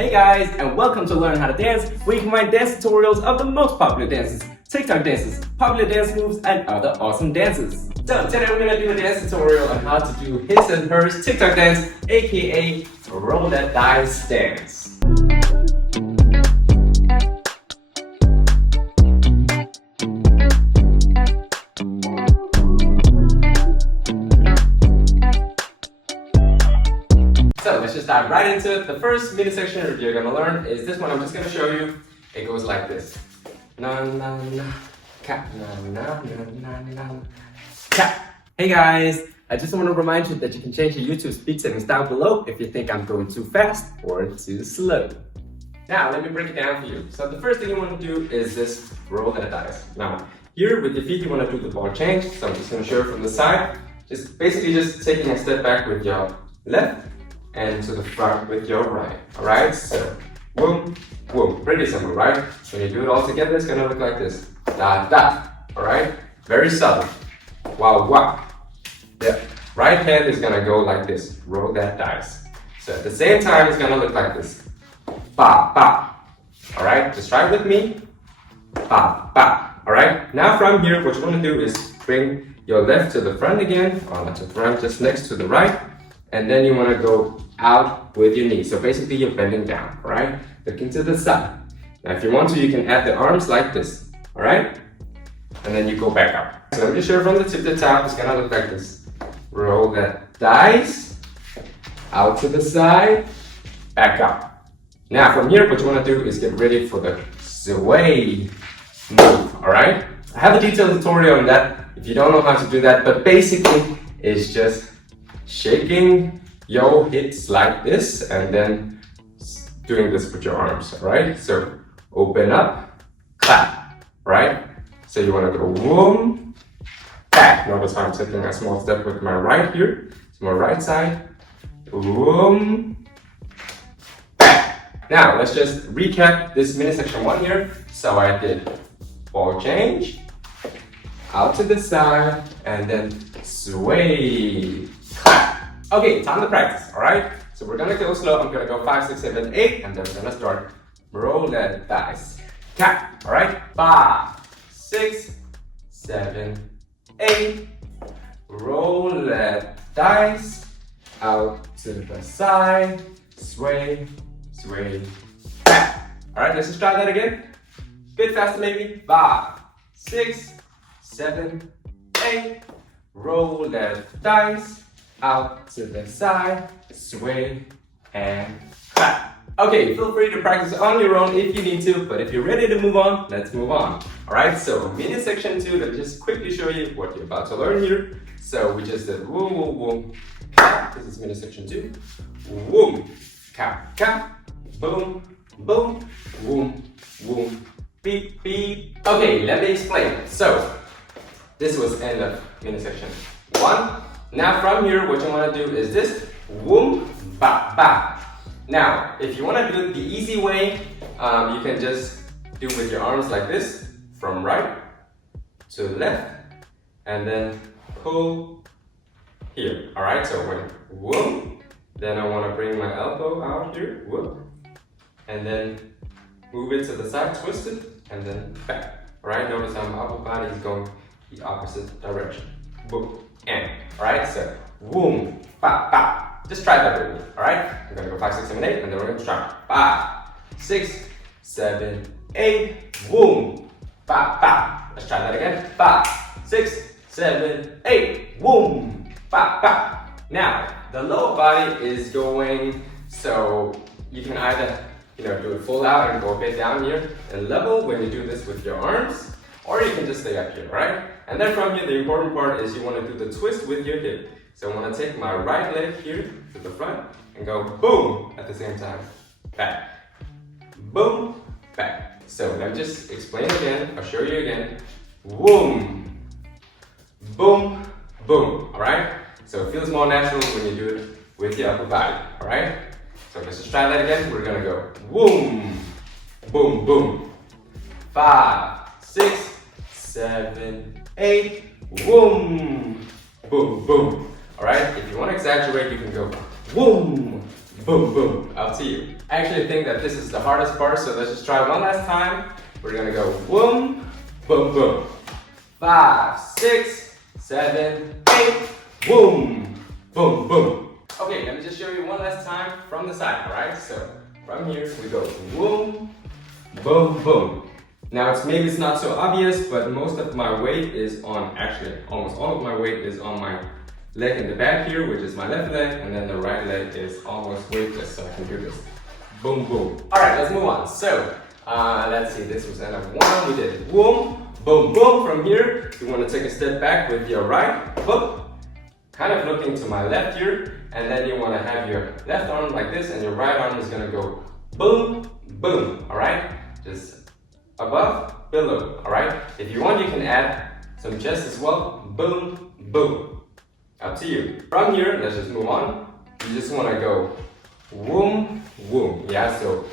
Hey guys, and welcome to Learn How to Dance, where you can find dance tutorials of the most popular dances, TikTok dances, popular dance moves, and other awesome dances. So today we're going to do a dance tutorial on how to do his and hers TikTok dance, aka roll that dice dance. So let's just dive right into it. The first mini section you're gonna learn is this one. I'm just gonna show you. It goes like this. Na na na, ka na na na na na, ka. Hey guys, I just want to remind you that you can change your YouTube speed settings down below if you think I'm going too fast or too slow. Now let me break it down for you. So the first thing you want to do is just roll that dice. Now here with your feet you want to do the ball change. So I'm just gonna show you from the side. Just basically just taking a step back with your left and to the front with your right. Alright, so boom, boom. Pretty simple, right? When you do it all together, it's gonna look like this. Da da. Alright? Very subtle. Wow wow. The right hand is gonna go like this. Roll that dice. So at the same time, it's gonna look like this. Ba ba. Alright? Just try it with me. Ba ba. Alright? Now from here, what you wanna do is bring your left to the front again, or not to the front, just next to the right. And then you want to go out with your knee. So basically you're bending down, all right? Looking to the side. Now if you want to, you can add the arms like this, all right? And then you go back up. So let me show you from the tip to the top. It's gonna look like this. Roll that dice, out to the side, back up. Now from here, what you want to do is get ready for the sway move, all right? I have a detailed tutorial on that if you don't know how to do that, but basically it's just shaking your hips like this and then doing this with your arms, right? So open up, clap, right? So you want to go boom, back. Notice how I'm taking a small step with my right here. So my right side, boom, back. Now let's just recap this mini section 1 here. So I did ball change, out to the side, and then sway. Okay, time to practice, alright? So we're gonna go slow. I'm gonna go 5, 6, 7, 8, and then we're gonna start. Roll that dice. Cap, alright? 5, 6, 7, 8. Roll that dice. Out to the side. Sway, sway, cap. Alright, let's just try that again. Bit faster maybe. 5, 6, 7, 8. Roll that dice. Out to the side, sway, and clap. Okay, feel free to practice on your own if you need to, but if you're ready to move on, let's move on. Alright, so mini section 2, let me just quickly show you what you're about to learn here. So we just did boom, boom, boom, cap. This is mini section 2. Boom, cap, cap, boom, boom, boom, boom, beep, beep. Okay, let me explain. So, this was end of mini section 1. Now from here, what you want to do is this, boom, ba, ba. Now, if you want to do it the easy way, you can just do with your arms like this, from right to left, and then pull here. All right, so when whoop, then I want to bring my elbow out here, whoop, and then move it to the side, twist it, and then back. All right, notice how my upper body is going the opposite direction. Boom. And, alright, so, boom, ba, ba. Just try that with me, alright? I'm gonna go 5, 6, 7, 8, and then we're gonna try 5, 6, 7, 8, boom, ba, ba. Let's try that again. 5, 6, 7, 8, boom, ba, ba. Now, the lower body is going, so you can either, do it full out and go a bit down here and level when you do this with your arms, or you can just stay up here, right? And then from here, the important part is you want to do the twist with your hip. So I want to take my right leg here to the front and go boom at the same time. Back. Boom, back. So let me just explain again. I'll show you again. Boom. Boom, boom. Alright? So it feels more natural when you do it with your upper body. Alright? So let's just try that again. We're going to go boom, boom, boom. 5, 6, 7, 8, boom, boom, boom. All right, if you want to exaggerate, you can go boom, boom, boom. Up to you. I actually think that this is the hardest part, so let's just try one last time. We're gonna go boom, boom, boom. 5, 6, 7, 8, boom, boom, boom. Okay, let me just show you one last time from the side, alright? So from here we go boom, boom, boom. Now maybe it's not so obvious, but most of my weight is on, actually almost all of my weight is on my leg in the back here, which is my left leg, and then the right leg is almost weightless, so I can do this. Boom, boom. Alright, let's move on. So, let's see, this was end of 1, we did boom, boom, boom. From here, you want to take a step back with your right foot, kind of looking to my left here, and then you want to have your left arm like this, and your right arm is going to go boom, boom, alright? Just above, below, alright? If you want, you can add some chest as well, boom, boom. Up to you. From here, let's just move on. You just want to go woom, woom. Yeah, so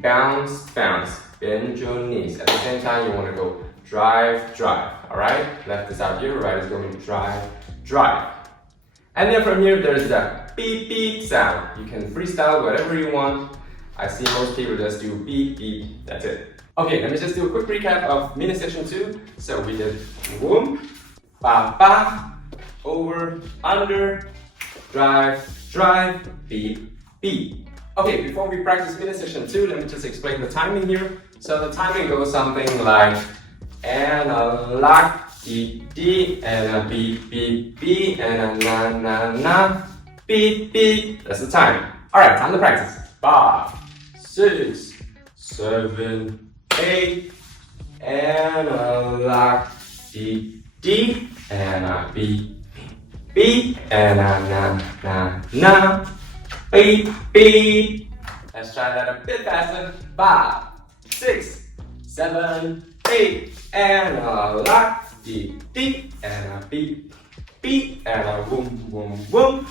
bounce, bounce. Bend your knees. At the same time, you want to go drive, drive. Alright? Left is out here, right is going drive, drive. And then from here, there's the beep, beep sound. You can freestyle whatever you want. I see most people just do beep, beep. That's it. Okay, let me just do a quick recap of mini section 2. So we did woom, ba, ba. Over, under, drive, drive, beep, beep. Okay, before we practice mini section 2, let me just explain the timing here. So the timing goes something like and a lock, dee dee, and a beep, beep, beep, and a na na na, beep, beep. That's the timing. Alright, time to practice. 5, 6, 7, 8, and a lock, dee dee, and a beep. Beep and na na na, beep beep. Let's try that a bit faster. 5, 6, 7, 8, and a lock, deep deep, and a beep beep, and a boom boom boom,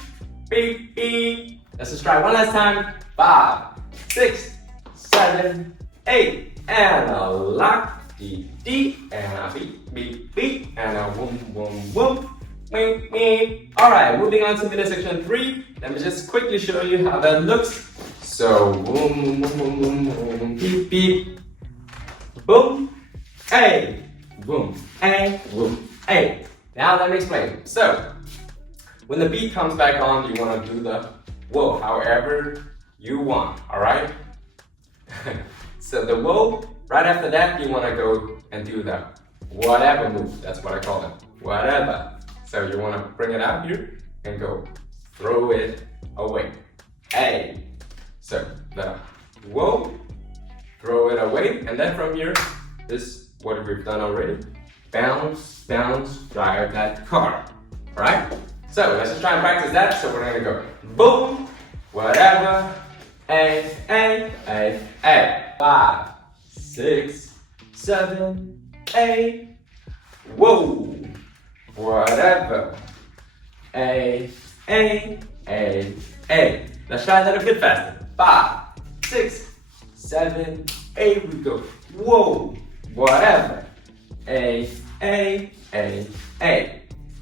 beep beep. Let's just try one last time. 5, 6, 7, 8, and a lock, deep deep, and a beep beep beep, and a boom boom boom. Alright, moving on to mini section 3. Let me just quickly show you how that looks. So, boom, boom, boom, boom, boom, beep, beep, boom, hey, boom, hey, boom, hey. Now let me explain. So, when the beat comes back on, you want to do the whoa, however you want, alright? So the whoa, right after that, you want to go and do the whatever move. That's what I call it, whatever. So you want to bring it out here and go throw it away. Hey. So the whoa, throw it away, and then from here, this is what we've done already. Bounce, bounce, drive that car. Alright? So let's just try and practice that. So we're gonna go boom, whatever, hey, hey, hey, hey. 5, 6, 7, 8, whoa. Whatever. A. Let's try that a bit faster. 5, 6, 7, 8. We go. Whoa. Whatever. A.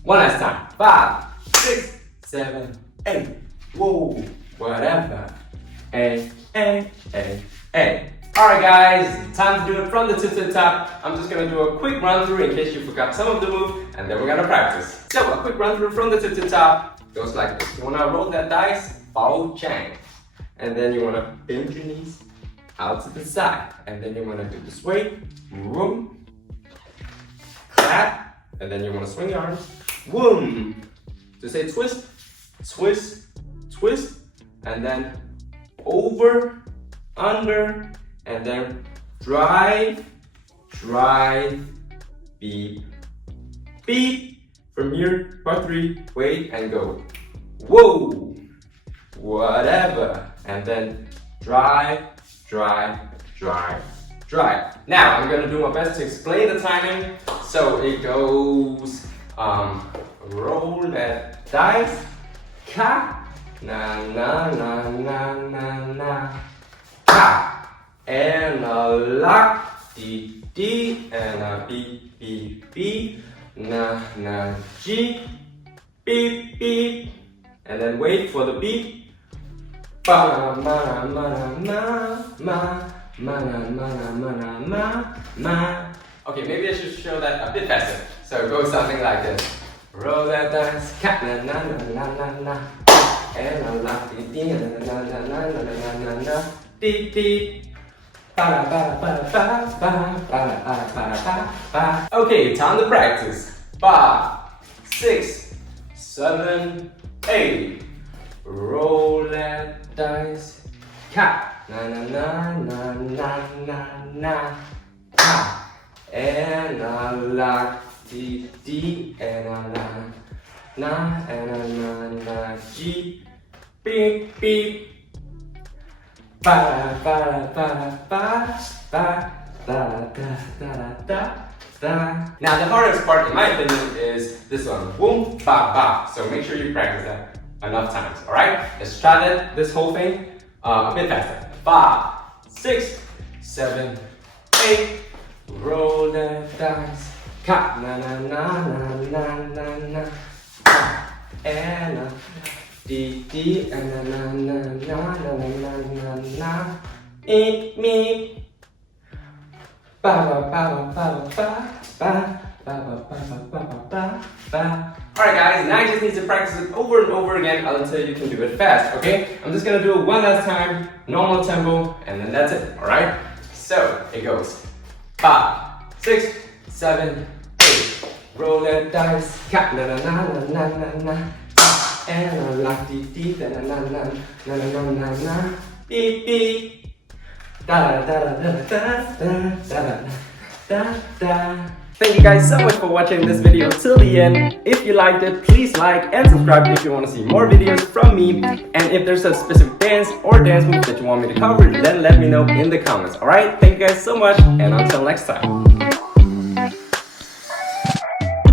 One last time. 5, 6, 7, 8. Whoa. Whatever. A. Alright guys, time to do it from the tip to the top. I'm just going to do a quick run through in case you forgot some of the move, and then we're going to practice. So a quick run through from the tip to the top goes like this. You want to roll that dice, bao chang. And then you want to bend your knees out to the side. And then you want to do the sway, boom, clap. And then you want to swing your arms, boom. To say twist, twist, twist. And then over, under, and then drive, drive, beep, beep. From here, part 3, wait and go. Whoa, whatever. And then drive, drive, drive, drive. Now, I'm gonna do my best to explain the timing. So it goes, roll that dice, ka, na, na, na, na, na, na, ka. And a lock, dee dee, and a beep beep beep, na na G, beep beep, and then wait for the beep, ba ma ma ma ma ma ma ma. Okay, maybe I should show that a bit faster. So it goes something like this. Roll that dice, cat na na na na na na. And I love it, na na na na na na na na. Dee dee. Ba ba ba ba ba ba ba ba ba. Okay, time to practice. 5, 6, 7, 8. Roll that dice, cat na na na na na na na. Ha. And I like D D and I like na and I na G beep beep ba ba ba ba ba da da da da da. Now the hardest part in my opinion is this one, boom ba ba. So make sure you practice that enough times. All right, let's try that this whole thing a bit faster. 5, 6, 7, 8. Roll the dice, cat na na na na na na na, and a dee dee and na na na na na na na, me, ba ba ba ba ba ba ba ba ba ba ba ba. Alright guys, now you just need to practice it over and over again until you can do it fast. Okay, I'm just gonna do it one last time, normal tempo, and then that's it. Alright, so it goes. 5, 6, 7, 8. Roll that dice, cat na na na na na na, and a la dee dee na na na na na na na na, beep beep, da da da da da da da da. Thank you guys so much for watching this video till the end. If you liked it, please like and subscribe if you want to see more videos from me. And if there's a specific dance or dance move that you want me to cover, then let me know in the comments. Alright, thank you guys so much, and until next time.